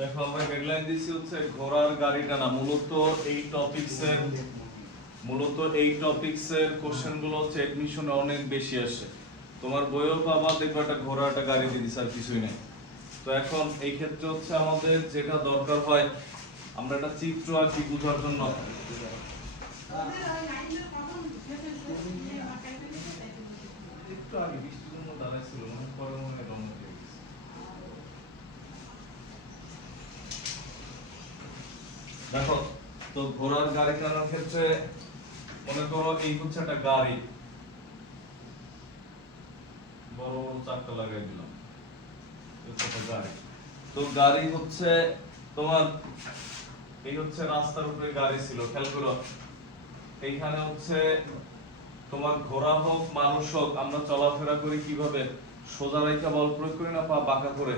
দেখো আমরা হেডলাইন দিছি হচ্ছে ঘোড়ার গাড়ি টানা। মূলত এই টপিকসের কোশ্চেন গুলো হচ্ছে এডমিশনে অনেক বেশি আসে। তোমার বইও পাবা, দেখবে একটা ঘোড়া একটা গাড়ি দিয়ে দিছে, আর কিছুই নেই। তো এখন এই ক্ষেত্রে হচ্ছে আমাদের যেটা দরকার হয়, আমরা একটা চিত্র আঁকি বোঝার জন্য। একটু আগে বৃষ্টির জন্য দাঁড়াইছিল, পরে মনে হয় রওনা দিয়ে গেছে। দেখো তো ঘোড়ার গাড়ি টানার ক্ষেত্রে মনে করো এই হচ্ছে একটা গাড়ি, বড় বড় চাকা লাগাই দিলাম, একটা গাড়ি। তো গাড়ি হচ্ছে তোমার এই হচ্ছে রাস্তার উপরে গাড়ি ছিল, খেয়াল করো। এইখানে হচ্ছে তোমার ঘোড়া হোক মানুষ হোক, আমরা চলাফেরা করি কিভাবে? সোজা রেখা বল প্রয়োগ করি না, পা বাঁকা করে?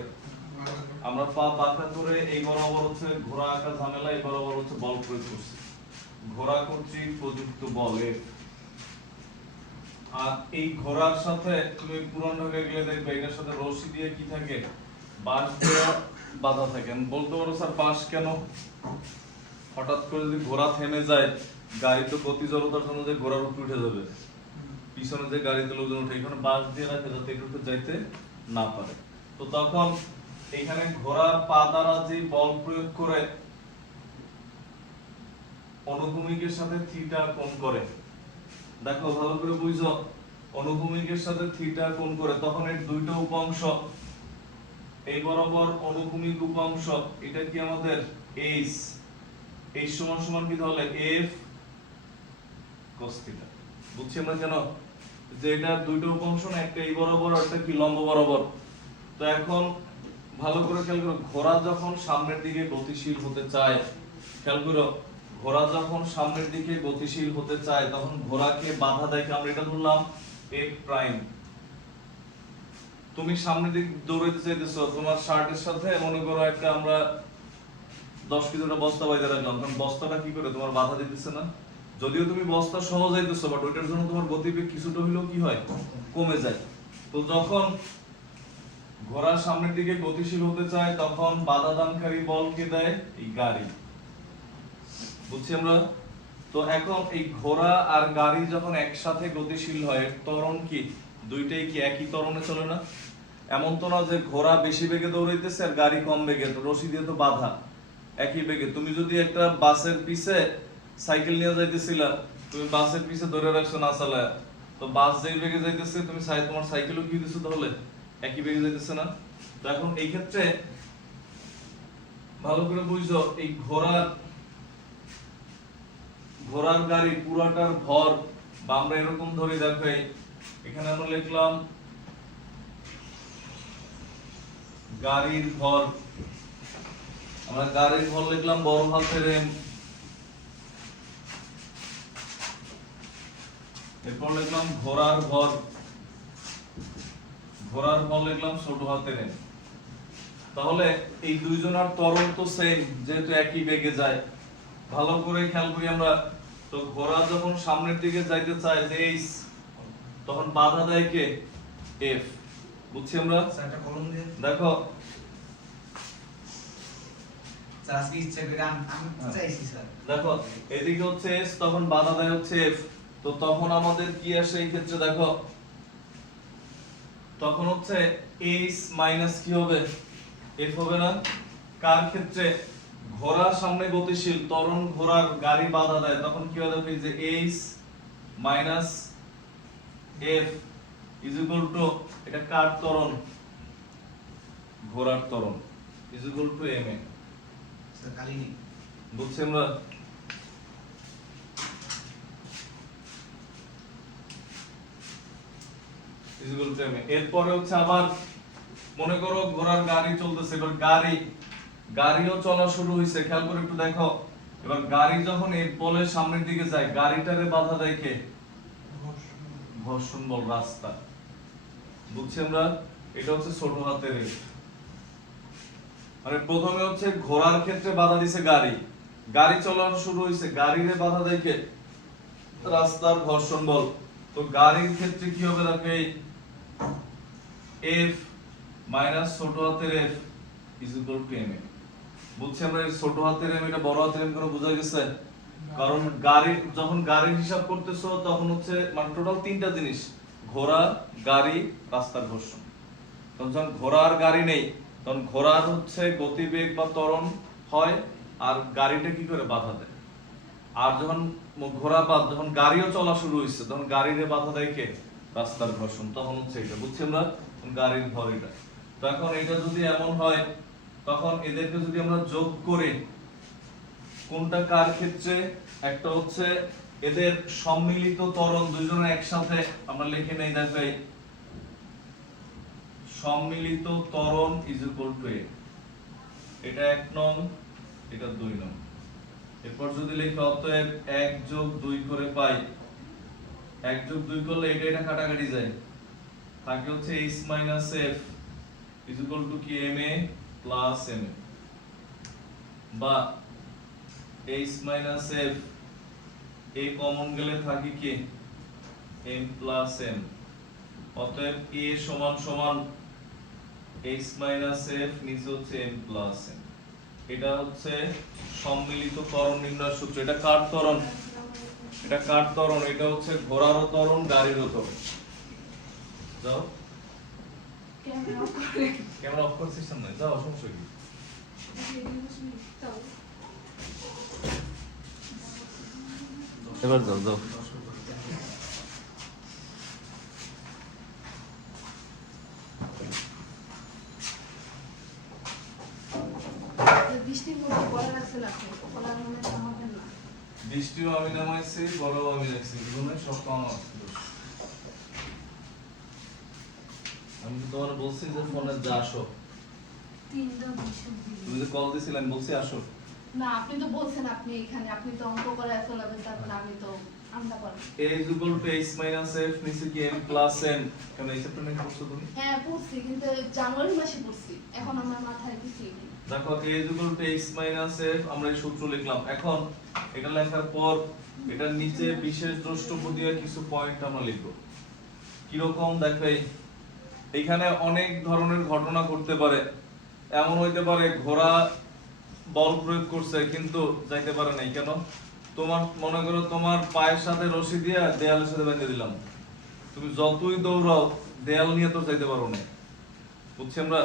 আমরা পা বাঁকা করে এই বরাবর হচ্ছে ঘোড়া আঁকা ঝামেলা, এই বরাবর হচ্ছে বল প্রয়োগ করছি। ঘোড়া কর্তৃক প্রযুক্ত বল F। আর এই ঘোড়ার সাথে তুমি পুরান ঢাকা গেলে দেখবে এটার সাথে রশি দিয়ে কি থাকে, বাঁশ দিয়ে বাঁধা থাকে। আমি বলতে পারো স্যার বাঁশ কেন? হঠাৎ করে যদি ঘোড়া থেমে যায়, গাড়ি তো গতি জড়তার জন্য যে ঘোড়ার উপরে উঠে যাবে, পিছনে যে গাড়িতে লোকজন উঠে, এখানে বাঁশ দিয়ে রাখে যাতে এটা উঠে যাইতে না পারে। তো তখন এখানে ঘোড়া পা দ্বারা যে বল প্রয়োগ করে অনুভূমিকের সাথে থিটা কোণ করে, দেখো ভালো করে বুঝো, অনুভূমিকের সাথে থিটা কোণ করে, তখন এর দুইটা উপাংশ, এই বরাবর অনুভূমিক উপাংশ, এটা কি আমাদের h, h সমান সমান কি তাহলে f cos থিটা। বুঝছি আমরা কেন? যে এটা দুইটা উপাংশ না, একটা এই বরাবর আর একটা কি লম্ব বরাবর। তো এখন ভালো করে খেয়াল করো, ঘোড়া যখন সামনের দিকে গতিশীল হতে চায়, খেয়াল করো, ঘোড়া যখন সামনের দিকে গতিশীল হতে চায় তখন ঘোড়াকে বাধা দেয়, আমরা এটা ধরলাম f প্রাইম। তুমি সামনের দিকে দৌড়াইতে চাইতেছো, তোমার শার্টের সাথে মনে করো একটা আমরা 10 কেজির বস্তা বাইরে রাখলাম, কারণ বস্তাটা কি করে তোমার বাধা দিতেছে না? যদিও তুমি বস্তা সহ যাইতেছো, বাট ওইটার জন্য তোমার গতিবেগ কিছুটা হলেও কি হয়, কমে যায়। তো যখন ঘোড়া সামনের দিকে গতিশীল হতে চায় তখন বাধা দানকারী বলকে দেয় এই গাড়ি। বুঝছি আমরা? তো এখন এই ঘোড়া আর গাড়ি যখন একসাথে গতিশীল হয়, ত্বরণ কি দুইটাই কি একই ত্বরণে চলে না? এমন তো না যে ঘোড়া বেশি বেগে দৌড়াইতেছে আর গাড়ি কম বেগে, তো রশি দিয়ে তো বাধা একই বেগে। তুমি যদি একটা বাসের পিছে সাইকেল নিয়ে যাইতেছিলা, তুমি বাসের পিছে ধরে রাখছো না চালায়, তো বাস যেই বেগে যাইতেছে তুমি তোমার সাইকেলও কি দিছো তাহলে একই বেগে যাইতেছে না? তো এখন এই ক্ষেত্রে ভালো করে বুঝছো, এই ঘোড়ার গাড়ি পুরাটার ভর, বা আমরা এরকম ধরে দেখো, এখানে আমরা লিখলাম গাড়ির ভর, আমরা গাড়ির ভর লিখলাম বড় হাতের M, এরপর লিখলাম ঘোড়ার ভর লিখলাম ছোট হাতের M। তাহলে এই দুইজনের ত্বরণ তো সেম, যেহেতু একই বেগে যায়। ভালো করে খেয়াল করি আমরা, তো ঘোড়া যখন সামনের দিকে যাইতে চায় যে h, তখন বাধা দেয় কে? f। বুঝছি আমরা? স্যারটা কলম দিয়ে দেখো স্যার আজকে ইচ্ছা করে আমি চাইছি স্যার। দেখো এদিকে হচ্ছে s, তখন বাধা দেয় হচ্ছে f। তো তখন আমাদের কি আসে এই ক্ষেত্রে? দেখো তখন হচ্ছে h মাইনাস কি হবে, f হবে না? কার ক্ষেত্রে? ঘোড়ার সামনে গতিশীল, ত্বরণ ঘোড়ার, গাড়ি বাধা দেয়, তখন কি হবে? যে h minus f is equal to, এটা কার ত্বরণ? ঘোড়ার ত্বরণ is equal to ma। Sir কালি নেই। বুঝছি আমরা? Is equal to ma। এরপরে হচ্ছে আবার মনে করো ঘোড়ার গাড়ি চলতেছে, এবার গাড়িও চলা শুরু হইছে, খেয়াল করে একটু দেখো। এবার গাড়ি যখন এই বলের সামনের দিকে যায়, গাড়িটারে বাধা দেয় কে? ঘর্ষণ বল, রাস্তা। বুঝছি আমরা? এটা হচ্ছে ছোট হাতের f। মানে প্রথমে হচ্ছে ঘোড়ার ক্ষেত্রে বাধা দিছে গাড়ি চলা শুরু হইছে, গাড়িরে বাধা দেয় কে? রাস্তার ঘর্ষণ বল। তো গাড়ির ক্ষেত্রে কি হবে? দেখো এই f মাইনাস ছোট হাতের f is equal to ma। বলছি আমরা এই ছোট হাতের এম এটা বড় হাতের এম কোনো বোঝা গেছে? কারণ গাড়ি যখন গাড়ির হিসাব করতেছো তখন হচ্ছে মানে টোটাল তিনটা জিনিস, ঘোড়া, গাড়ি, রাস্তার ঘর্ষণ। তখন যখন ঘোড়া আর গাড়ি নেই তখন ঘোড়ার হচ্ছে গতিবেগ বা ত্বরণ হয় আর গাড়িটা কি করে বাধা দেয়। আর যখন ঘোড়া বাদ যখন গাড়িও চলা শুরু হয়েছে তখন গাড়িরে বাধা দেয় কে? রাস্তার ঘর্ষণ। তখন হচ্ছে এটা বুঝছি আমরা গাড়ির ভর এটা। তো এখন এটা যদি এমন হয় তখন এদেরকে যদি আমরা যোগ করে কোনটা কার ক্ষেত্রে, একটা হচ্ছে এদের সম্মিলিত ত্বরণ দুইজনের একসাথে আমরা লিখে নেই দেখবে সম্মিলিত ত্বরণ ইজ ইকুয়াল টু এটা 1 নং, এটা 2 নং। এরপর যদি লিখি অতএব 1 যোগ 2 করে পাই, 1 যোগ 2 করলে এটা এটা কাটাকাটি যায়, থাকে হচ্ছে h minus f is equal two কি ma প্লাস ma, বা h minus f a common গেলে থাকে কি m প্লাস m। অতএব a সমান সমান h মাইনাস f নিচে হচ্ছে m প্লাস m। এটা হচ্ছে সম্মিলিত ত্বরণ নির্ণয়ের সূত্র। এটা কার ত্বরণ? এটা কার ত্বরণ? এটা হচ্ছে ঘোড়ারও ত্বরণ, গাড়িরও ত্বরণ। যাও ক্যামেরা অফ করে সিস্টেম নাই, যাও সমস্যা কি? এবার যাও যাও। বৃষ্টিও আমি নামাইছি, বড়ও আমি রাখছি, দুজনে সব কম আছে। আমি তো তোমার বলছি যে ফোনে যা আসো, তুমি যে কল দিছিলে আমি বলছি আসো না। আপনি তো বলছেন আপনি এখানে, আপনি তো অঙ্ক করে চলাবেন, তারপর আমি তো আমটা পারবো। a is equal to h minus f নিচে কি m plus n। কেন এই চ্যাপ্টার নিয়ে পড়ছো তুমি? হ্যাঁ পড়ছি, কিন্তু জানুয়ারি মাসে পড়ছি, এখন আমার মাথায় কিছু নেই। দেখো a is equal to h minus f আমরা এই সূত্র লিখলাম। এখন এটা লেখার পর এটার নিচে বিশেষ দ্রষ্টব্য দিয়ে কিছু পয়েন্ট আমরা লিখব। কি রকম দেখো, এইখানে অনেক ধরনের ঘটনা ঘটতে পারে। এমন হইতে পারে ঘোড়া বল প্রয়োগ করছে কিন্তু যাইতে পারে নাই, কেন? তোমার মনে করো তোমার পায়ের সাথে রশি দিয়ে দেয়ালের সাথে বেঁধে দিলাম, তুমি যতই দৌড়াও দেয়াল নিয়ে তো যাইতে পারো না, বুঝছি আমরা?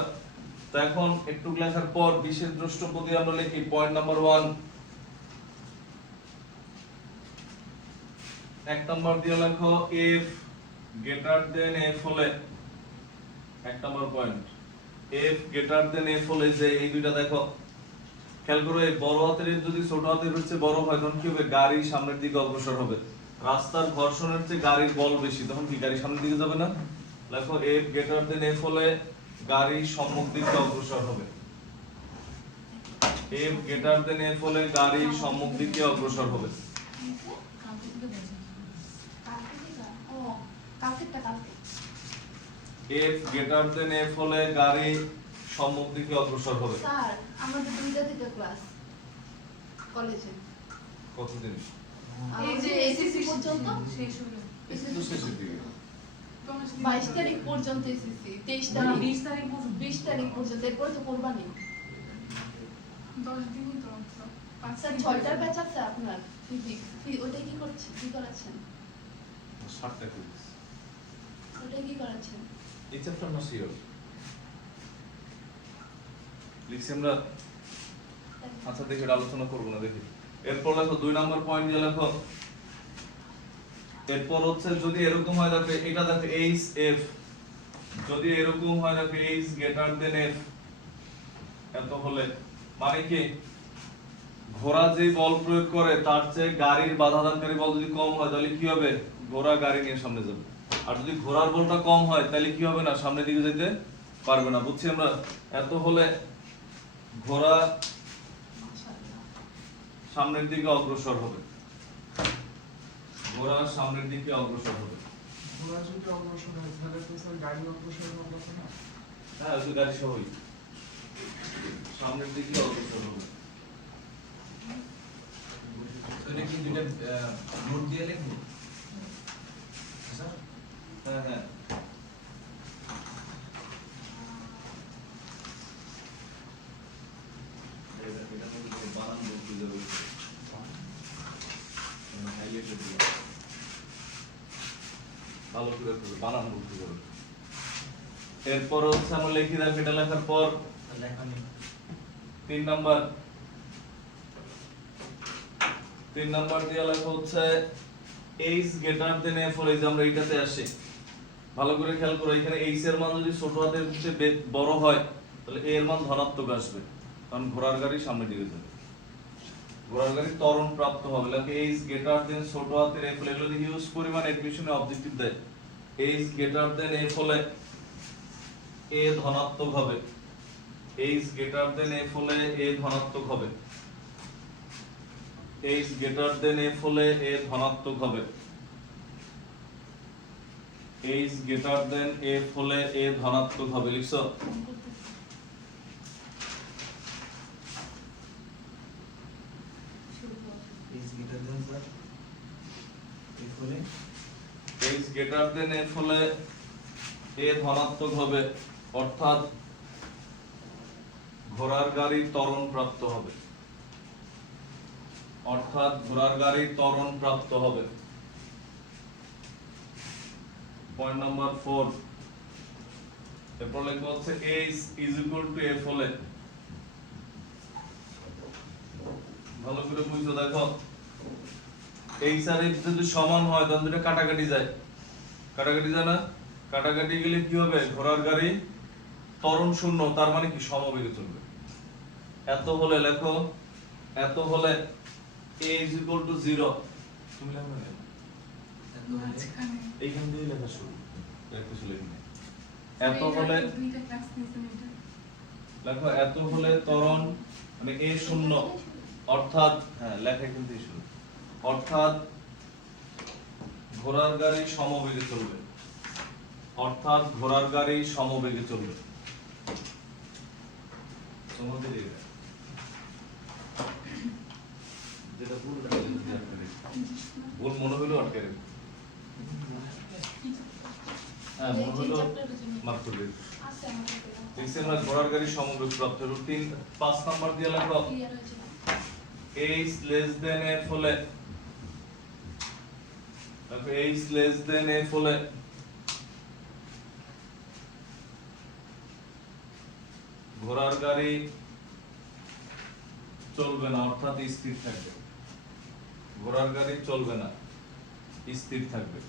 তো এখন একটু লেখার পর বিশেষ দ্রষ্টব্য দিয়ে আমরা লিখি পয়েন্ট নাম্বার 1। 1 নাম্বার দিয়ে লেখো f গ্রেটার দেন f হলে, 1 number point f greater than f হলে যে এই দুইটা দেখো খেয়াল করো, এই বড় হাতের f যদি ছোট হাতের হচ্ছে বড় হয় তখন কি হবে? গাড়ি সামনের দিকে অগ্রসর হবে। রাস্তার ঘর্ষণের চেয়ে গাড়ির বল বেশি, তখন কি গাড়ি সামনের দিকে যাবে না? দেখো f গ্রেটার দেন f হলে গাড়ি সম্মুখ দিকে অগ্রসর হবে। f গ্রেটার দেন f হলে গাড়ি সম্মুখ দিকে অগ্রসর হবে। f গ্রেটার দেন f হলে গাড়ি সম্মুখ দিকে অগ্রসর হবে। স্যার আমাদের 2টা থেকে ক্লাস কলেজে কতদিন? এই যে এসএসসি পর্যন্ত শেষ হলো। তো শেষের দিকে 22 তারিখ পর্যন্ত এসএসসি, 23 তারিখ 20 তারিখ পর্যন্ত, এরপর তো কোরবানি। 10 দিনই তো স্যার 6টার ব্যাচ আছে আপনার ফিজিক্স, ওটা কি করছেন, কি করাচ্ছেন? 60 টাকা দিস। ওটা কি করাচ্ছেন? এই চ্যাপ্টার না শিওর লিখছি আমরা। আচ্ছা দেখি এটা আলোচনা করবো না, দেখি। এরপর লেখো 2 নাম্বার পয়েন্ট দিয়ে লেখো, এরপর হচ্ছে যদি এরকম হয় দেখো এটা দেখো h f, যদি এরকম হয় দেখো h গ্রেটার দেন f, এত হলে মানে কি ঘোড়া যে বল প্রয়োগ করে তার চেয়ে গাড়ির বাধাদানকারী বল যদি কম হয় তাহলে কি হবে? ঘোড়া গাড়ি নিয়ে সামনে যাবে। আর যদি ঘোড়ার বলটা কম হয় তাহলে কি হবে না? সামনের দিকে যেতে পারবে না, বুঝছি আমরা? এত হলে ঘোড়া সামনের দিকে অগ্রসর হবে, ঘোড়া সামনের দিকে অগ্রসর হবে। ঘোড়া যদি অগ্রসর হয় তাহলে তো স্যার গাড়ি অগ্রসর হওয়ার কথা না? হ্যাঁ ওই গাড়ি সহই সামনের দিকে অগ্রসর হবে। তো এটা কি দুইটা নোট দিয়ে লিখবো স্যার? হ্যাঁ হ্যাঁ ভালো করে পড়ো, বানান বুঝতে পারো। এরপর হচ্ছে আমরা লিখি দাও, এটা লেখার পর লেখা নেই 3 নাম্বার দিয়ে লেখা হচ্ছে h greater than f হলে যে আমরা এটাতে আসি, ভালো করে খেয়াল করো, এখানে h এর মান যদি ছোট হাতের চেয়ে বড় হয় তাহলে a এর মান ধনাত্মক আসবে, কারণ ঘোড়ার গাড়ি সামনে দিকে যাবে, ঘোড়ার গাড়ি ত্বরণ প্রাপ্ত হবে। লাগে h greater than ছোট হাতের f হলে, এগুলো হিউজ পরিমাণ এডমিশনে অবজেক্টিভ দেয়। h greater than f হলে a ধনাত্মক হবে, h greater than f হলে a ধনাত্মক হবে, h greater than f হলে a ধনাত্মক হবে, h greater than f হলে a ধনাত্মক হবে। লিখছো? is greater than sir if হলে h greater than f হলে a ধনাত্মক হবে, অর্থাৎ ঘোড়ার গাড়ি ত্বরণ প্রাপ্ত হবে, অর্থাৎ ঘোড়ার গাড়ি ত্বরণ প্রাপ্ত হবে। পয়েন্ট নাম্বার 4, এরপর লেখা হচ্ছে h is equal to f হলে, ভালো করে বুঝো, দেখো h আর f যদি সমান হয় তাহলে দুটো কাটাকাটি যায়, কাটাকাটি যায় না? কাটাকাটি গেলে কি হবে? ঘোড়ার গাড়ি ত্বরণ শূন্য, তার মানে কি সমবেগে চলবে। এত হলে লেখো, এত হলে a is equal to 0, তুমি লেখো না, মাঝখানে এইখান দিয়ে লেখা শুরু, কিছু লিখি না। এত হলে দুইটা ক্লাস নিয়েছেন এটা। লেখো, এত হলে ত্বরণ মানে a শূন্য, অর্থাৎ লেখা এখান থেকে শুরু, অর্থাৎ ঘোড়ার গাড়ি সমবেগে চলবে, অর্থাৎ ঘোড়ার গাড়ি সমবেগে চলবে। তোমাদের এটা যেটা ভুল ভুল মনে হইলো আটকে রেখো, মনে হইলো মার্ক করে দিও। আছে আমার কাছে। দেখছি আমরা ঘোড়ার গাড়ি সমবেগ প্রাপ্ত হলো। 5 নাম্বার দিয়ে লেখো ক্লিয়ার হয়েছে। h less than f হলে, দেখো h less than f হলে ঘোড়ার গাড়ি চলবে না, অর্থাৎ স্থির থাকবে, ঘোড়ার গাড়ি চলবে না, স্থির থাকবে,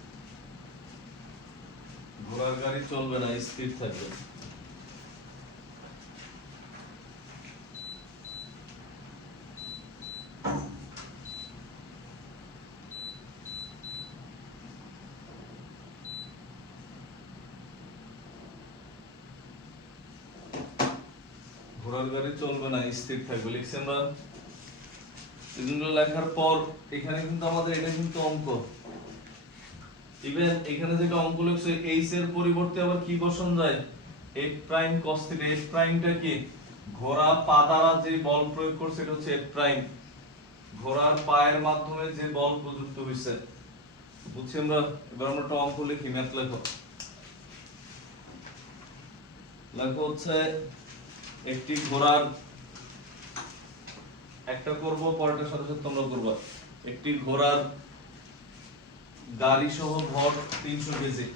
ঘোড়ার গাড়ি চলবে না, স্থির থাকবে। ঘোড়ার গাড়ি চলবে না, স্থির থাকবে। লিখছি আমরা। এগুলো লেখার পর এখানে কিন্তু আমাদের এটা কিন্তু অঙ্ক, ইভেন এখানে যেটা অঙ্ক লিখছে h এর পরিবর্তে আবার কি বসানো যায়? f prime cos theta. f প্রাইমটা কি? ঘোড়া পা দ্বারা যে বল প্রয়োগ করছে এটা হচ্ছে f প্রাইম, ঘোড়ার পায়ের মাধ্যমে যে বল প্রযুক্ত হইছে। বুঝছি আমরা? এবার আমরা একটা অঙ্ক লিখি, ম্যাথ লেখো। লেখো হচ্ছে একটি ঘোড়ার, একটা করব পরেরটার সাথে সাথে তোমরা করবা। একটি ঘোড়ার গাড়ি সহ ভর 300 কেজি,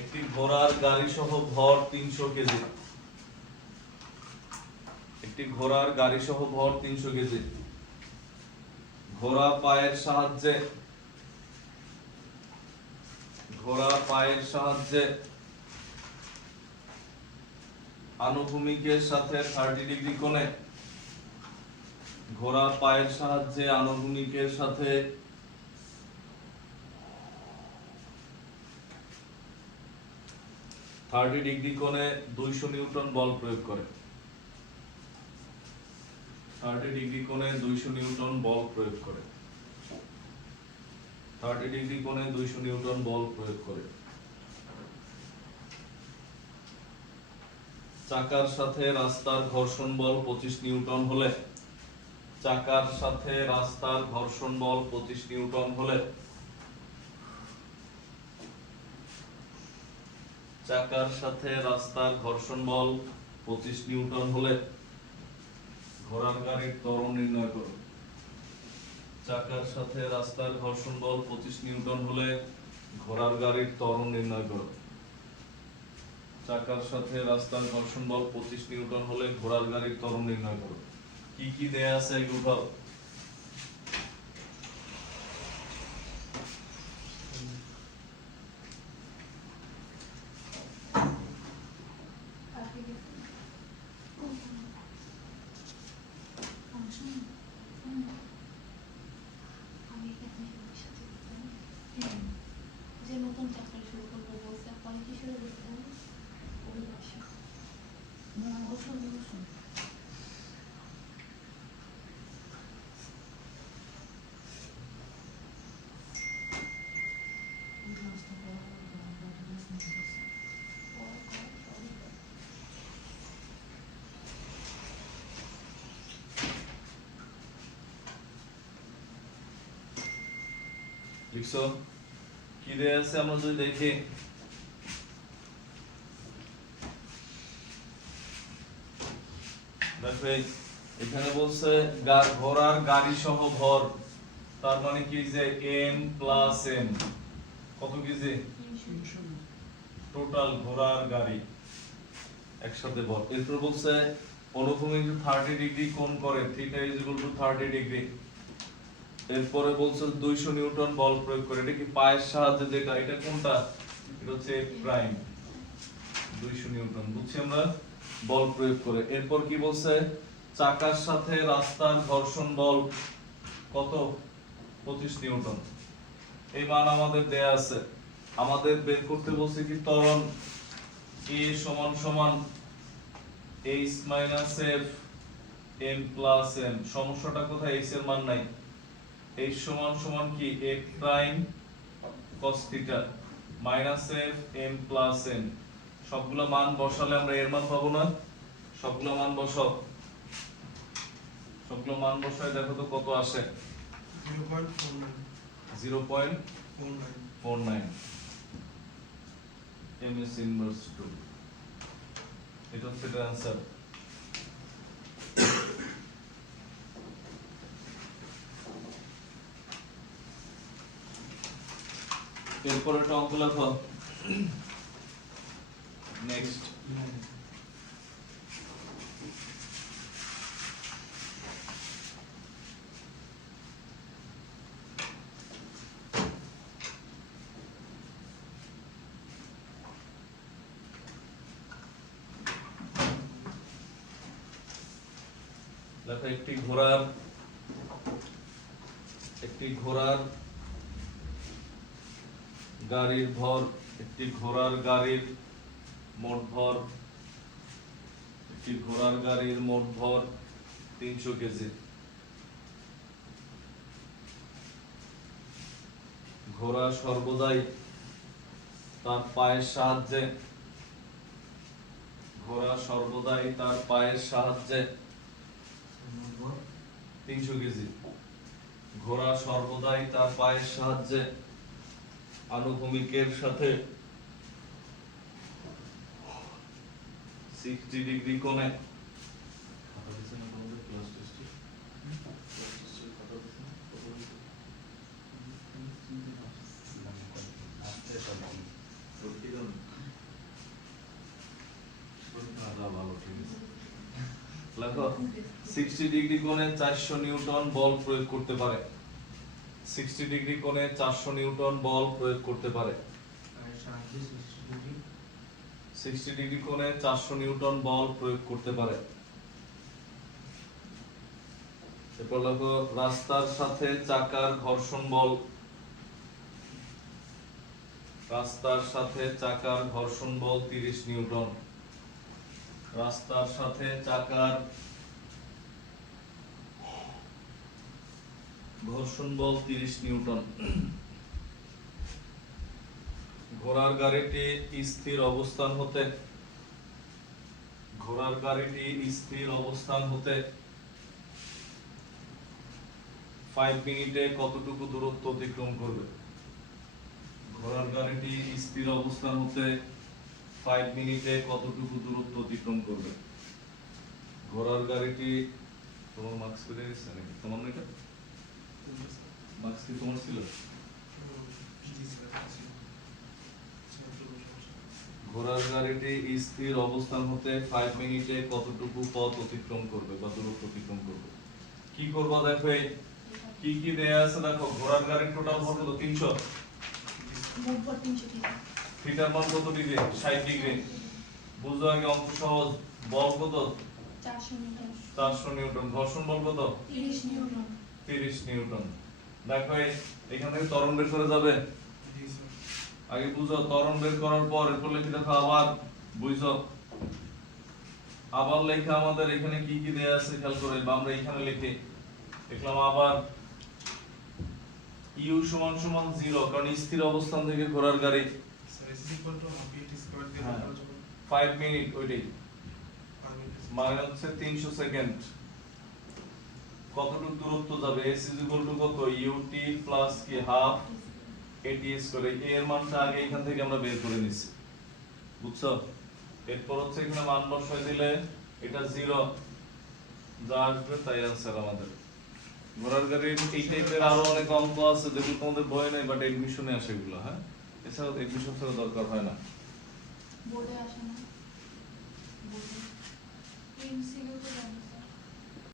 একটি ঘোড়ার গাড়ি সহ ভর 300 কেজি, একটি ঘোড়ার গাড়ি সহ ভর 300 কেজি। ঘোড়া পায়ের সাহায্যে, ঘোড়া পায়ের সাহায্যে আনুভূমিকের সাথে 30 ডিগ্রি কোণে, ঘোড়া পায়ের সাহায্যে আনুভূমিকের সাথে 30 ডিগ্রি কোণে 200 নিউটন বল প্রয়োগ করে, 30 ডিগ্রি কোণে 200 নিউটন বল প্রয়োগ করে, 30 ডিগ্রি কোণে 200 নিউটন বল প্রয়োগ করে। চাকার সাথে রাস্তার ঘর্ষণ বল 25 নিউটন হলে, চাকার সাথে রাস্তার ঘর্ষণ বল 25 নিউটন হলে, চাকার সাথে রাস্তার ঘর্ষণ বল 25 নিউটন হলে ঘোড়ার গাড়ির ত্বরণ নির্ণয় করো। চাকার সাথে রাস্তার ঘর্ষণ বল 25 নিউটন হলে ঘোড়ার গাড়ির ত্বরণ নির্ণয় করো। চাকার সাথে রাস্তার ঘর্ষণ বল 25 নিউটন হলে ঘোড়ার গাড়ির ত্বরণ নির্ণয় করো। কি কি দেয়া আছে এগুলো উঠাও। যে নতুন চাকরি শুরু করবো বলছে পরে কি শুরু করতে হবে লিখছো কি দেয়া আছে আমরা যদি দেখি, দেখো এখানে বলছে ঘোড়ার গাড়ি সহ ভর, তার মানে কি যে m প্লাস n কত কেজি টোটাল ঘোড়ার গাড়ি একসাথে ভর। এরপর বলছে অনুভূমিক 30 ডিগ্রি কোণ করে theta is equal two 30 degree. এরপরে বলছে 200 নিউটন বল প্রয়োগ করে। এটা কি পায়ের সাহায্যে যেটা, এটা কোনটা, এটা হচ্ছে প্রাইম 200 নিউটন বুঝছি আমরা বল প্রয়োগ করে। এরপর কি বলছে চাকার সাথে রাস্তার ঘর্ষণ বল কত 25 নিউটন। এই মান আমাদের দেয়া আছে, আমাদের বের করতে বলছে কি ত্বরণ a সমান সমান h minus f m plus n। সমস্যাটা কোথায়, h এর মান নাই। h সমান সমান কি a prime cos theta minus f m plus n। সবগুলা মান বসালে আমরা এর মান পাবো না, সবগুলা মান বসাও, সবগুলো মান বসায় দেখো তো কত আসে। 0.49 ms ইনভার্স 2। এটা হচ্ছে এটার आंसर। এরপর একটা অঙ্ক লেখো নেক্সট। দেখো একটি ঘোড়ার গাড়ির ভর, একটি ঘোড়ার গাড়ির মোট ভর, একটি ঘোড়ার গাড়ির মোট ভর 300 কেজি। ঘোড়া সর্বদাই তার পায়ের সাহায্যে 300 কেজি। ঘোড়া সর্বদাই তার পায়ের সাহায্যে আনুভূমিকের সাথে 60 ডিগ্রি কোণে লেখো 60 ডিগ্রি কোণে 400 নিউটন বল প্রয়োগ করতে পারে। 60 ডিগ্রি কোণে 400 নিউটন বল প্রয়োগ করতে পারে। 60 ডিগ্রি কোণে 400 নিউটন বল প্রয়োগ করতে পারে। এরপর লেখো রাস্তার সাথে চাকার ঘর্ষণ বল, রাস্তার সাথে চাকার ঘর্ষণ বল 30 নিউটন। রাস্তার সাথে চাকার ঘর্ষণ বল 30 নিউটন। ঘোড়ার গাড়িটি স্থির অবস্থান হতে 5 মিনিটে কতটুকু দূরত্ব অতিক্রম করবে। ঘোড়ার গাড়িটি স্থির অবস্থান হতে 5 মিনিটে কতটুকু দূরত্ব অতিক্রম করবে। ঘোড়ার গাড়িটি, তোমার মার্কস পেয়ে গেছে নাকি, তোমার না এটা মার্কস কি তোমার ছিল? ঘোড়ার গাড়িটি স্থির অবস্থান হতে 5 মিনিটে কতটুকু পথ অতিক্রম করবে বা দূরত্ব অতিক্রম করবে? কি করবা দেখো, এই কি কি দেয়া আছে দেখো। ঘোড়ার গাড়ির টোটাল ভর কত? 300। মোট ভর 300 কিলো। থিটার মান কত ডিগ্রি? 60 ডিগ্রি। বুঝো আগে, অঙ্ক সহজ। বল কত? 400 নিউটন। 400 নিউটন। ঘর্ষণ বল কত? 30 নিউটন। 30 নিউটন। দেখো এখান থেকে ত্বরণ বের করে যাবে। জি স্যার। আগে বুঝো, ত্বরণ বের করার পর এরপর লিখে দেখো আবার, বুঝছো? আবার লেখা আমাদের এখানে কি কি দেয়া আছে খেয়াল করে, বা আমরা এখানে লিখে লিখলাম আবার ইউ সমান সমান 0, কারণ স্থির অবস্থান থেকে ঘোড়ার গাড়ি sir is equal to half it square দিয়ে হ্যাঁ। করা যাবে 5 মিনিট ওইটাই 5 মিনিট। মানে হচ্ছে 300 সেকেন্ড। কতটুকু দূরত্ব যাবে? s কত? ut প্লাস কি হাফ at করে। এর মানটা আগে এখান থেকে আমরা বের করে নিছি, বুঝছো? এরপর হচ্ছে এখানে মান বসাই দিলে এটা 0 যা আসবে তাই आंसर আমাদের। ঘোড়ার গাড়ির এই টাইপের আরো অনেক অঙ্ক আছে যেগুলো তোমাদের বই নাই, বাট এডমিশনে আসে এগুলো। হ্যাঁ, এছাড়া এডমিশন ছাড়া দরকার হয় না। বোর্ডে আসে না। বোর্ডে এমসিকিউ তো জানি।